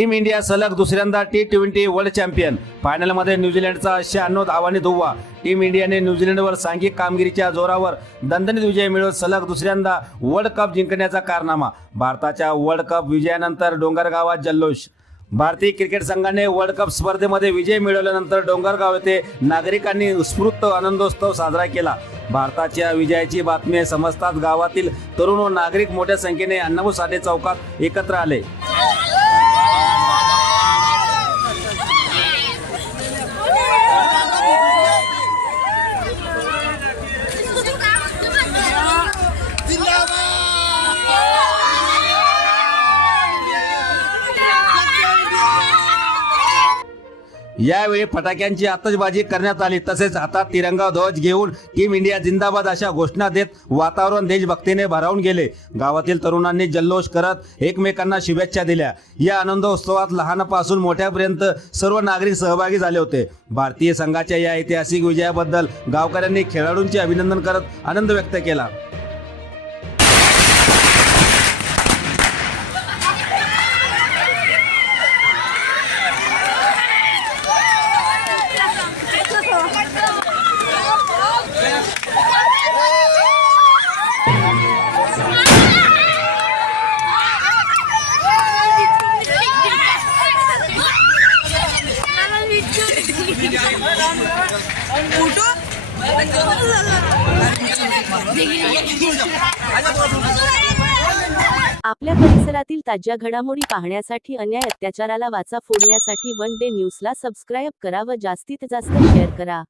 Team India सलग दुसऱ्यांदा T20 world champion. फायनलमध्ये न्यूझीलंडचा 96 धावांनी धुव्वा। टीम इंडियाने न्यूझीलंडवर सांघिक कामगिरीच्या जोरावर दणदणीत विजय मिळवत सलग दुसऱ्यांदा वर्ल्ड कप जिंकण्याचा कारनामा। भारताच्या वर्ल्ड कप विजयानंतर डोंगरगावात जल्लोष। भारतीय क्रिकेट संघाने वर्ल्ड कप स्पर्धेमध्ये विजय मिळवल्यानंतर डोंगरगाव येथे नागरिकांनी उत्स्फूर्त आनंदोत्सव साजरा केला। भारताच्या विजयाची बातमी समजताच गावातील तरुण व नागरिक मोठ्या संख्येने अण्णाभाऊ साठे चौकात एकत्र आले। यावेळी फटाक्यांची आतषबाजी करण्यात आली, तसेच हातात तिरंगा ध्वज घेऊन टीम इंडिया जिंदाबाद अशा घोषणा देत वातावरण देशभक्तीने भारावून गेले। गावातील तरुणांनी जल्लोष करत एकमेकांना शुभेच्छा दिल्या। या आनंदोत्सवात लहानापासून मोठ्यापर्यंत सर्व नागरिक सहभागी झाले होते। भारतीय संघाच्या या ऐतिहासिक विजयाबद्दल गावकऱ्यांनी खेळाडूंचे अभिनंदन करत आनंद व्यक्त केला। आपल्या परिसरातील ताज्या घडामोडी पाहण्यासाठी, अन्याय अत्याचाराला वाचा फोडण्यासाठी वन डे न्यूजला सबस्क्राईब करा व जास्तीत जास्त शेअर करा।